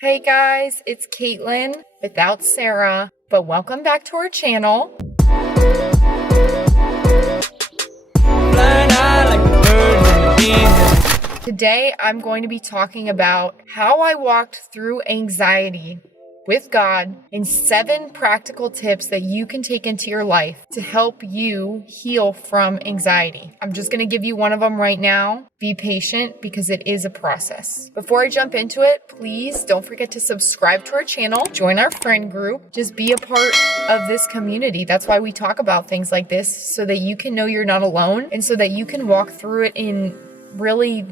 Hey guys, it's Caitlin without Sarah, but welcome back to our channel. Today I'm going to be talking about how I walked through anxiety with God and 7 practical tips that you can take into your life to help you heal from anxiety. I'm just going to give you one of them right now. Be patient because it is a process. Before I jump into it, please don't forget to subscribe to our channel, join our friend group, just be a part of this community. That's why we talk about things like this, so that you can know you're not alone and so that you can walk through it in really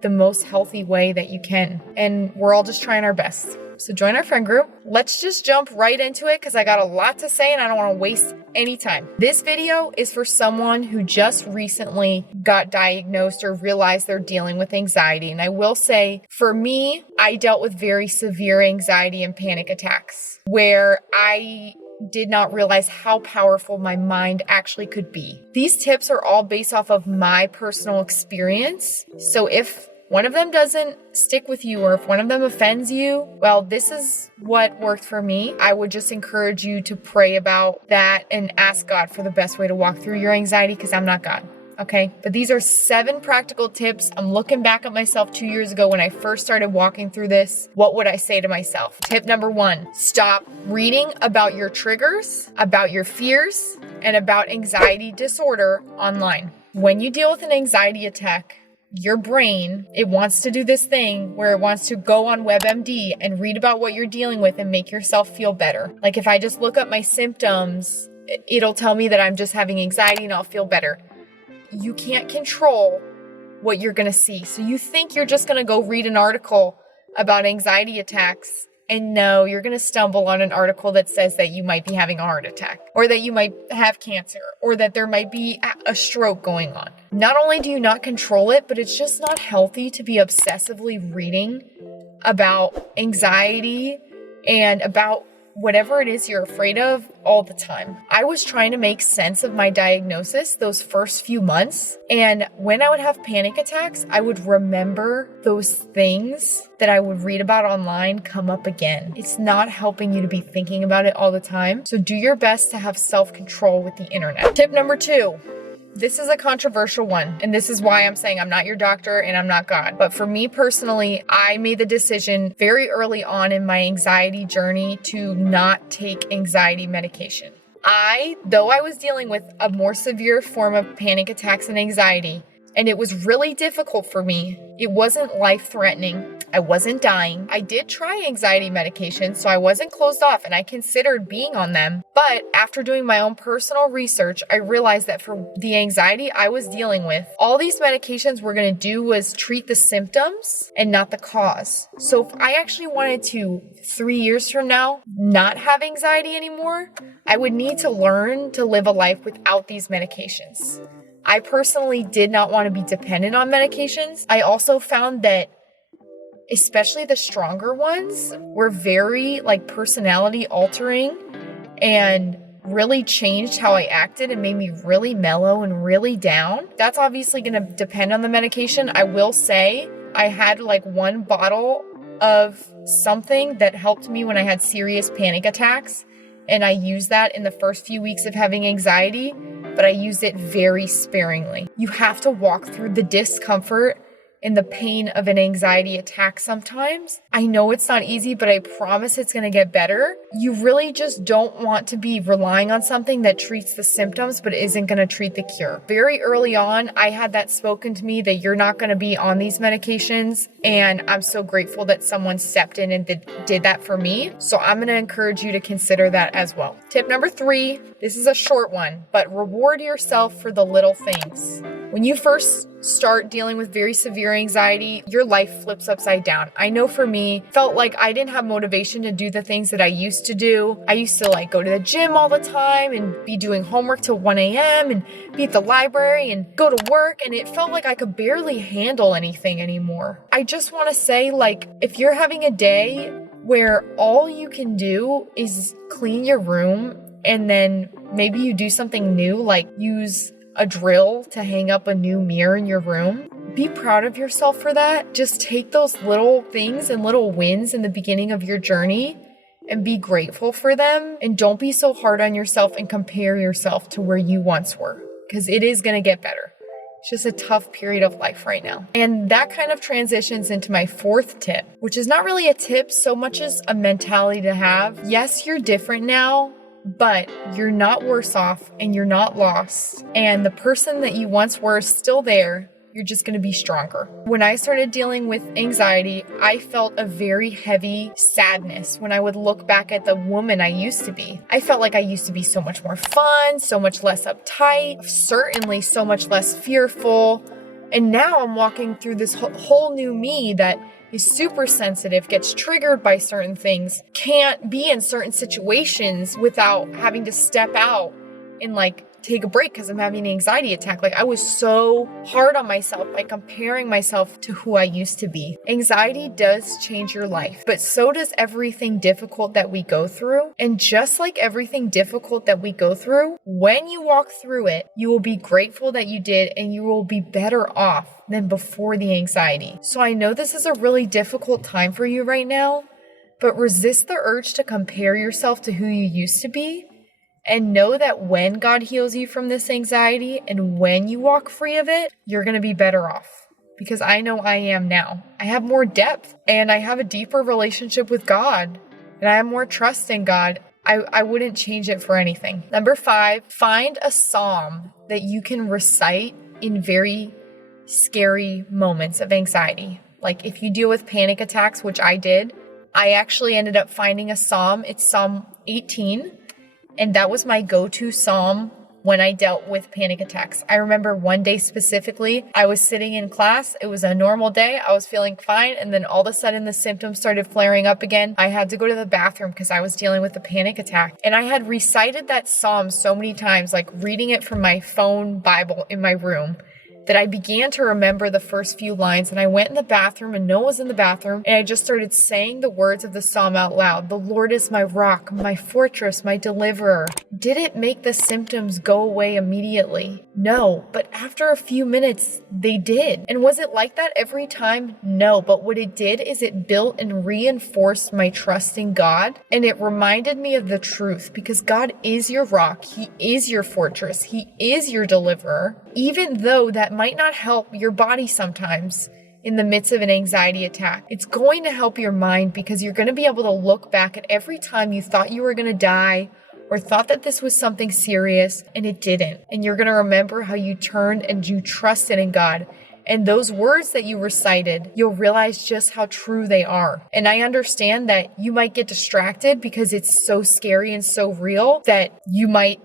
the most healthy way that you can. And we're all just trying our best. So join our friend group. Let's just jump right into it because I got a lot to say and I don't want to waste any time. This video is for someone who just recently got diagnosed or realized they're dealing with anxiety. And I will say, for me, I dealt with very severe anxiety and panic attacks where I did not realize how powerful my mind actually could be. These tips are all based off of my personal experience. So if one of them doesn't stick with you or if one of them offends you, well, this is what worked for me. I would just encourage you to pray about that and ask God for the best way to walk through your anxiety because I'm not God. Okay, but these are 7 practical tips. I'm looking back at myself 2 years ago when I first started walking through this. What would I say to myself? Tip number 1, stop reading about your triggers, about your fears, and about anxiety disorder online. When you deal with an anxiety attack, your brain, it wants to do this thing where it wants to go on WebMD and read about what you're dealing with and make yourself feel better. Like if I just look up my symptoms, it'll tell me that I'm just having anxiety and I'll feel better. You can't control what you're going to see. So you think you're just going to go read an article about anxiety attacks, and no, you're going to stumble on an article that says that you might be having a heart attack, or that you might have cancer, or that there might be a stroke going on. Not only do you not control it, but it's just not healthy to be obsessively reading about anxiety and about whatever it is you're afraid of all the time. I was trying to make sense of my diagnosis those first few months. And when I would have panic attacks, I would remember those things that I would read about online come up again. It's not helping you to be thinking about it all the time. So do your best to have self-control with the internet. Tip number 2. This is a controversial one, and this is why I'm saying I'm not your doctor and I'm not God. But for me personally, I made the decision very early on in my anxiety journey to not take anxiety medication. Though I was dealing with a more severe form of panic attacks and anxiety, and it was really difficult for me, it wasn't life-threatening. I wasn't dying. I did try anxiety medication, so I wasn't closed off and I considered being on them. But after doing my own personal research, I realized that for the anxiety I was dealing with, all these medications were going to do was treat the symptoms and not the cause. So if I actually wanted to, 3 years from now, not have anxiety anymore, I would need to learn to live a life without these medications. I personally did not want to be dependent on medications. I also found that especially the stronger ones were very personality altering and really changed how I acted and made me really mellow and really down. That's obviously going to depend on the medication. I will say I had 1 bottle of something that helped me when I had serious panic attacks. And I used that in the first few weeks of having anxiety, but I used it very sparingly. You have to walk through the discomfort and the pain of an anxiety attack sometimes. I know it's not easy, but I promise it's going to get better. You really just don't want to be relying on something that treats the symptoms but isn't going to treat the cure. Very early on, I had that spoken to me that you're not going to be on these medications, and I'm so grateful that someone stepped in and did that for me. So I'm going to encourage you to consider that as well. Tip number 3, this is a short one, but reward yourself for the little things. When you first start dealing with very severe anxiety, your life flips upside down. I know for me, felt like I didn't have motivation to do the things that I used to do. I used to go to the gym all the time and be doing homework till 1 a.m. and be at the library and go to work, and it felt like I could barely handle anything anymore. I just want to say, if you're having a day where all you can do is clean your room and then maybe you do something new, like use a drill to hang up a new mirror in your room, be proud of yourself for that. Just take those little things and little wins in the beginning of your journey and be grateful for them. And don't be so hard on yourself and compare yourself to where you once were, because it is going to get better. It's just a tough period of life right now. And that kind of transitions into my fourth tip, which is not really a tip so much as a mentality to have. Yes, you're different now, but you're not worse off and you're not lost. And the person that you once were is still there. You're just going to be stronger. When I started dealing with anxiety, I felt a very heavy sadness when I would look back at the woman I used to be. I felt like I used to be so much more fun, so much less uptight, certainly so much less fearful. And now I'm walking through this whole new me that is super sensitive, gets triggered by certain things, can't be in certain situations without having to step out and take a break because I'm having an anxiety attack. I was so hard on myself by comparing myself to who I used to be. Anxiety does change your life, but so does everything difficult that we go through. And just like everything difficult that we go through, when you walk through it, you will be grateful that you did, and you will be better off than before the anxiety. So I know this is a really difficult time for you right now, but resist the urge to compare yourself to who you used to be. And know that when God heals you from this anxiety and when you walk free of it, you're going to be better off. Because I know I am now. I have more depth and I have a deeper relationship with God. And I have more trust in God. I wouldn't change it for anything. Number 5, find a psalm that you can recite in very scary moments of anxiety. If you deal with panic attacks, which I did, I actually ended up finding a psalm. It's Psalm 18. And that was my go-to psalm when I dealt with panic attacks. I remember one day specifically, I was sitting in class. It was a normal day. I was feeling fine. And then all of a sudden the symptoms started flaring up again. I had to go to the bathroom because I was dealing with a panic attack. And I had recited that psalm so many times, reading it from my phone Bible in my room, that I began to remember the first few lines. And I went in the bathroom and no one was in the bathroom. And I just started saying the words of the psalm out loud. The Lord is my rock, my fortress, my deliverer. Did it make the symptoms go away immediately? No, but after a few minutes, they did. And was it like that every time? No, but what it did is it built and reinforced my trust in God. And it reminded me of the truth, because God is your rock. He is your fortress. He is your deliverer. Even though that might not help your body sometimes in the midst of an anxiety attack, it's going to help your mind, because you're going to be able to look back at every time you thought you were going to die or thought that this was something serious and it didn't. And you're going to remember how you turned and you trusted in God. And those words that you recited, you'll realize just how true they are. And I understand that you might get distracted because it's so scary and so real that you might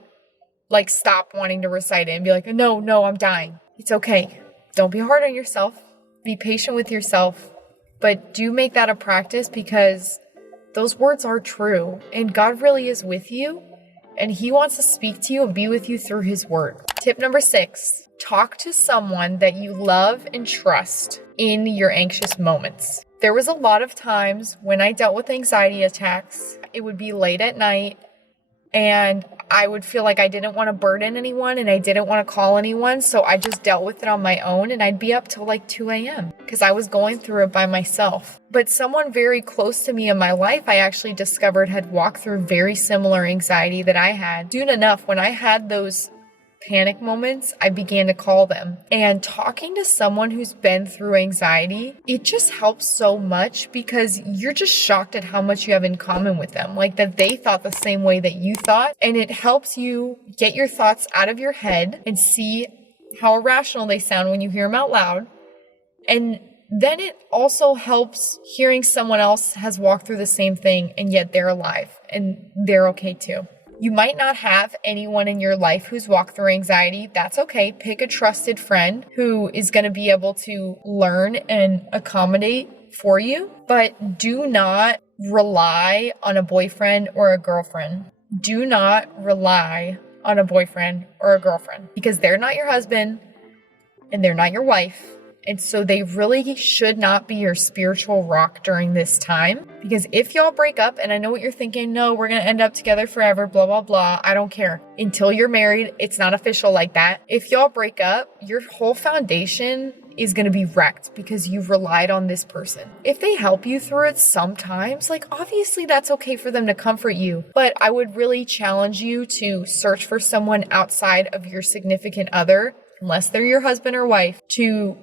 stop wanting to recite it and be like, no, I'm dying. It's okay. Don't be hard on yourself. Be patient with yourself. But do make that a practice, because those words are true. And God really is with you. And He wants to speak to you and be with you through His word. Tip number 6, talk to someone that you love and trust in your anxious moments. There was a lot of times when I dealt with anxiety attacks, it would be late at night, and I would feel like I didn't want to burden anyone and I didn't want to call anyone. So I just dealt with it on my own, and I'd be up till 2 a.m. because I was going through it by myself. But someone very close to me in my life, I actually discovered had walked through very similar anxiety that I had. Soon enough, when I had those panic moments, I began to call them. And talking to someone who's been through anxiety, it just helps so much, because you're just shocked at how much you have in common with them. That they thought the same way that you thought. And it helps you get your thoughts out of your head and see how irrational they sound when you hear them out loud. And then it also helps hearing someone else has walked through the same thing and yet they're alive and they're okay too. You might not have anyone in your life who's walked through anxiety. That's okay. Pick a trusted friend who is going to be able to learn and accommodate for you. But do not rely on a boyfriend or a girlfriend. Do not rely on a boyfriend or a girlfriend, because they're not your husband and they're not your wife. And so they really should not be your spiritual rock during this time. Because if y'all break up, and I know what you're thinking, no, we're going to end up together forever, blah, blah, blah. I don't care. Until you're married, it's not official like that. If y'all break up, your whole foundation is going to be wrecked because you've relied on this person. If they help you through it sometimes, like obviously that's okay for them to comfort you, but I would really challenge you to search for someone outside of your significant other, unless they're your husband or wife, to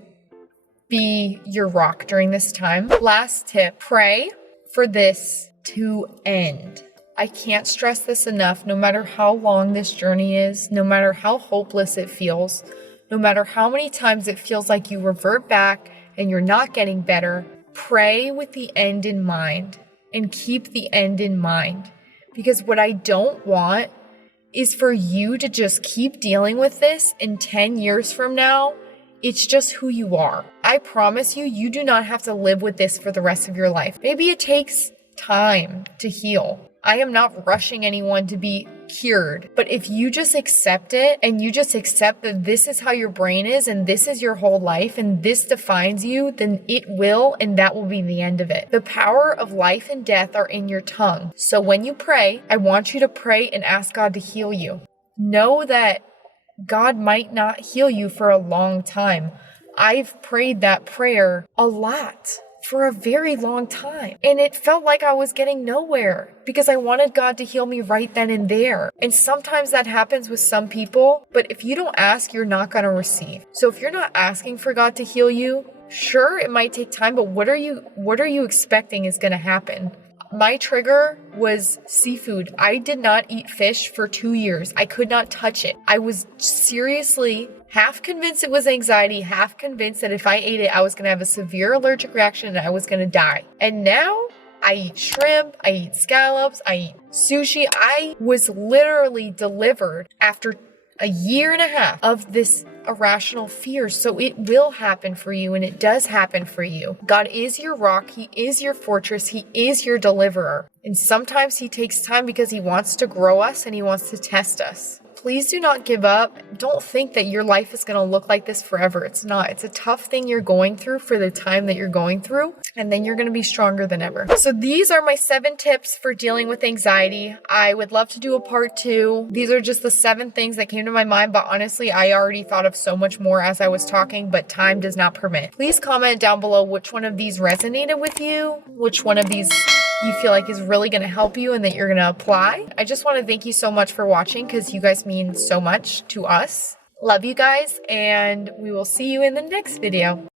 be your rock during this time. Last tip, pray for this to end. I can't stress this enough. No matter how long this journey is, no matter how hopeless it feels, no matter how many times it feels like you revert back and you're not getting better, pray with the end in mind and keep the end in mind. Because what I don't want is for you to just keep dealing with this in 10 years from now. It's just who you are. I promise you, you do not have to live with this for the rest of your life. Maybe it takes time to heal. I am not rushing anyone to be cured, but if you just accept it and you just accept that this is how your brain is and this is your whole life and this defines you, then it will, and that will be the end of it. The power of life and death are in your tongue. So when you pray, I want you to pray and ask God to heal you. Know that God might not heal you for a long time. I've prayed that prayer a lot for a very long time. And it felt like I was getting nowhere because I wanted God to heal me right then and there. And sometimes that happens with some people, but if you don't ask, you're not going to receive. So if you're not asking for God to heal you, sure, it might take time, but what are you expecting is going to happen? My trigger was seafood. I did not eat fish for 2 years. I could not touch it. I was seriously half convinced it was anxiety, half convinced that if I ate it, I was going to have a severe allergic reaction and I was going to die. And now I eat shrimp, I eat scallops, I eat sushi. I was literally delivered after a year and a half of this irrational fear. So it will happen for you, and it does happen for you. God is your rock. He is your fortress. He is your deliverer. And sometimes he takes time because he wants to grow us and he wants to test us. Please do not give up. Don't think that your life is going to look like this forever. It's not. It's a tough thing you're going through for the time that you're going through, and then you're going to be stronger than ever. So these are my 7 tips for dealing with anxiety. I would love to do a part 2. These are just the 7 things that came to my mind, but honestly, I already thought of so much more as I was talking, but time does not permit. Please comment down below which one of these resonated with you, which one of these you feel like is really going to help you and that you're going to apply. I just want to thank you so much for watching because you guys mean so much to us. Love you guys, and we will see you in the next video.